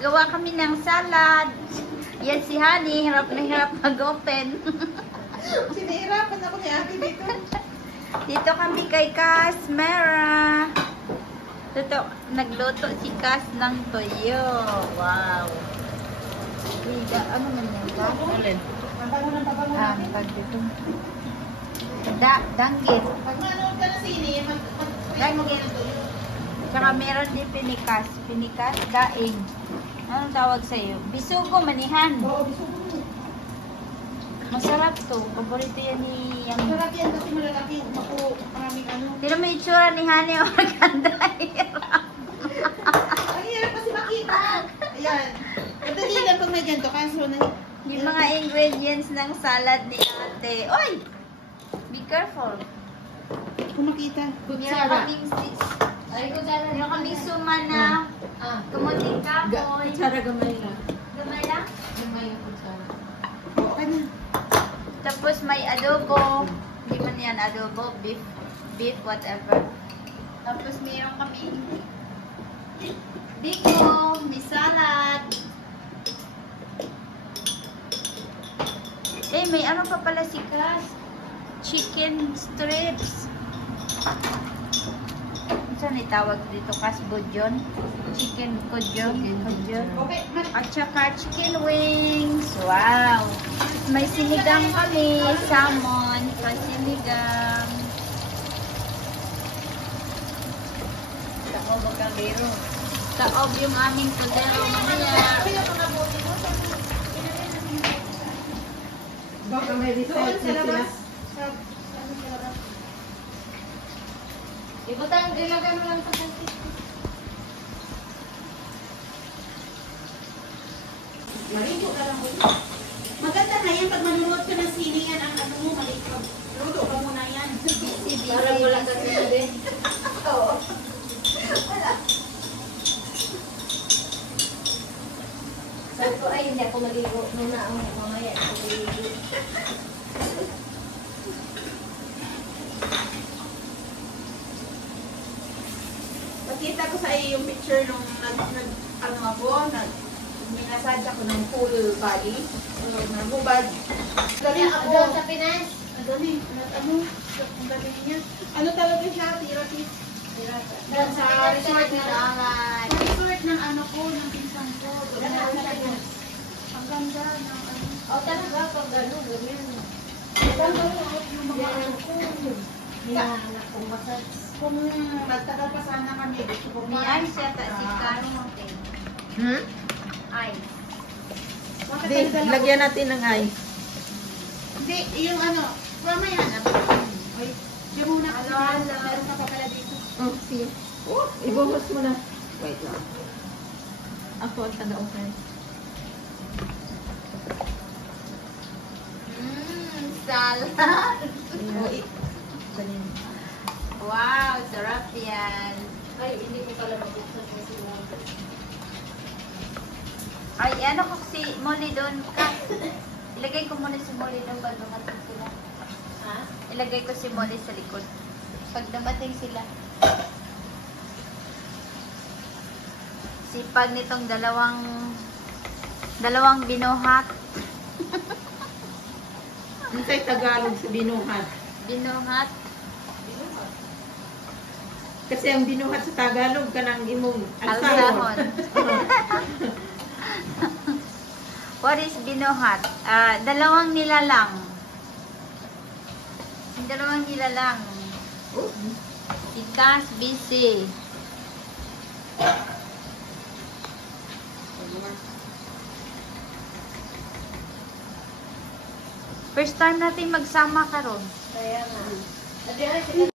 Gagawa kami ng salad. Yan si Honey, hirap na hirap mag-open. Sinihirapan ako ni Ate dito. Dito kami kay Casmera. Dito, nagluto si Cas ng toyo. Wow. Ano man yan ba? Alin? Pag dito. Danggit. Pag manood ka na sini, Danggit. Tsaka meron din pinikas. Pinikas, daing. Anong tawag sa'yo? Bisugo, manihan. Oo, gusto ko. Masarap to. Paborito yan ni Yang. Masarap yan kasi malalaki. Maraming ano. Pero may itsura ni Honey o maganda. Ang hirap kasi makita. Ayan. Madali lang pag may ganito. Kaso na... Yung mga ingredients ng salad ni Ate. Oy! Be careful. Kung makita. Meron kaming meron kaming suma na kumuting kahoy. Kutsara gamay lang. Gamay lang? Gamay yung kutsara. Okay na. Tapos may adobo. Hindi man yan adobo. Beef, whatever. Tapos meron kaming biko, may salad. Eh, may ano pa pala si Cas? Chicken strips. Saan itawag dito? Cas budyon? Chicken budyon? Okay. At saka chicken wings. Wow! May sinigang kami. Salmon. Sa sinigang. Taob ang biro. Taob yung aming kudero. Baka may research na sila. Ibutang, ilagay mo lang sa kantin. Marigo ka lang mo. Maganda na yan pag manunood ka ng sine yan ang ano mo, marigo. Luto ka muna yan. Para wala ka din. Oo. Sabi ko, ay, hindi ako maligo. Nung na ang mamaya, ako maligo. Nakita ko sa iyo yung picture nung minasage ako ng full body. Nagubad. Galing ako. Doon sa Pinas. Galing. Ano? Ang galing niya. Ano talaga siya? Therapist. Doon Sa sa resort Pinas. na. Sa resort ng ano ko, ng pinsan ko. Ang ganda ng ano. O, talaga, pag gano'n, ganyan. Yung mga ano ko. Hinahanap kong masal. Kung magtagal pa sana kami, gusto ko May ice yata si Kari Mountain. Ice. Lagyan natin ng ice. Hindi, yung ano, mamaya na. Ay, diyan muna kasi meron ka pa pala dito. Oh, sige. Oh, ibuhos mo na. Wait lang. Ako ang taga-okay. Salad. Ganyan. Wow, sarap yan. Ay, hindi ko pala mabuksan yung sinabi. Ay, ano ko si Molly doon ka? Ilagay ko muna si Molly doon pag dumating sila. Ha? Ilagay ko si Molly sa likod. Pag dumating sila. Sipag nitong dalawang binuhat. Ang sa'y Tagalog sa binuhat. Binuhat? Kasi ang binuhat sa Tagalog ka ng imong Alsahon. What is binuhat? Dalawang nilalang. Dalawang nilalang. Ikas, busy. First time natin magsama karon. Kaya nga. At yan,